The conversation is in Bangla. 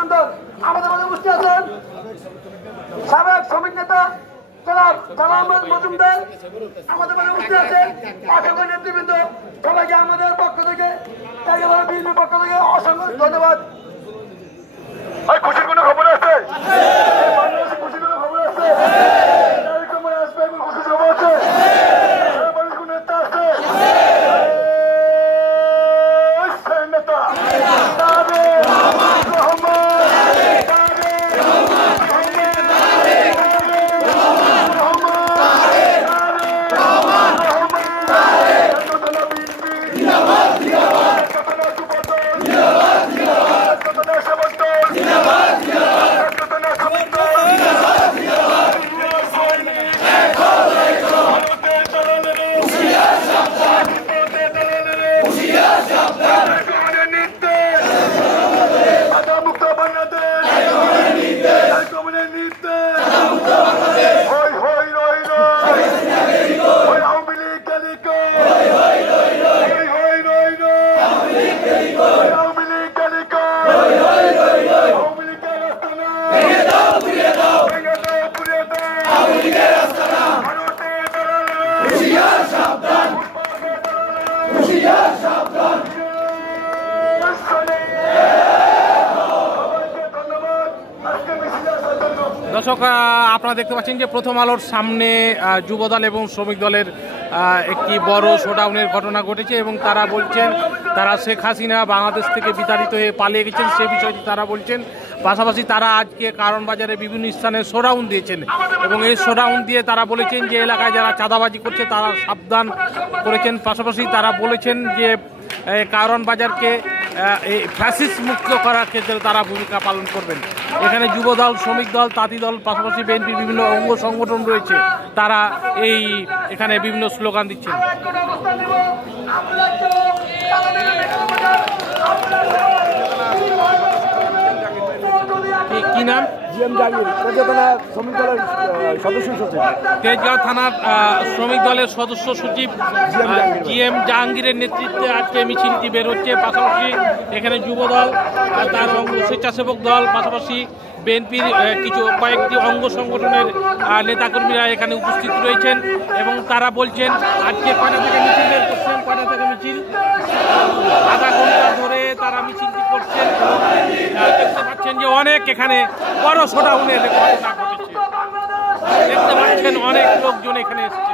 অভিনন্দন। আমাদের মাঝে উপস্থিত আছেন সাবেক শ্রমিক নেতা জনাব জালাল মজুমদার, আমাদের মাঝে উপস্থিত আছেন অসংখ্য নেতৃবৃন্দ। সবাইকে আমাদের পক্ষ থেকে একেবারে বিএনপির পক্ষ থেকে অসংখ্য ধন্যবাদ। খুশির কোনো খবর আছে? খুশির কোনো খবর আছে? খুশির খবর আছে? নেতা আছে দর্শক, আপনারা দেখতে পাচ্ছেন যে প্রথম আলোর সামনে যুবদল এবং শ্রমিক দলের একটি বড় শোডাউনের ঘটনা ঘটেছে এবং তারা বলছেন তারা শেখ হাসিনা বাংলাদেশ থেকে বিতাড়িত হয়ে পালিয়ে গেছেন সে বিষয়টি তারা বলছেন। পাশাপাশি তারা আজকে কারণ বাজারে বিভিন্ন স্থানে শোডাউন দিয়েছেন এবং এই শোডাউন দিয়ে তারা বলেছেন যে এলাকায় যারা চাঁদাবাজি করছে তারা সাবধান করেছেন। পাশাপাশি তারা বলেছেন যে কারণ বাজারকে ফ্যাসিস্ট মুক্ত করার ক্ষেত্রে তারা ভূমিকা পালন করবেন। এখানে যুবদল, শ্রমিক দল, তাঁতি দল, পাশাপাশি বিএনপির বিভিন্ন অঙ্গ সংগঠন রয়েছে, তারা এখানে বিভিন্ন স্লোগান দিচ্ছেন। কি নাম? তেজগাঁও থানার শ্রমিক দলের সদস্য সচিব GM জাহাঙ্গীরের নেতৃত্বে আজকে মিছিলটি বের হচ্ছে। পাশাপাশি এখানে যুবদল, তার অঙ্গ স্বেচ্ছাসেবক দল, পাশাপাশি বিএনপির কয়েকটি অঙ্গ সংগঠনের নেতাকর্মীরা এখানে উপস্থিত রয়েছেন এবং তারা বলছেন আজকে কয়টা থেকে মিছিল বের করছেন, কয়টা থেকে মিছিল, আধা ঘন্টা ধরে তারা মিছিলটি করছেন। দেখতে পাচ্ছেন যে অনেক এখানে বড় শোডাউনের ঘটনা ঘটেছে, দেখতে পাচ্ছেন অনেক লোকজন এখানে এসছে।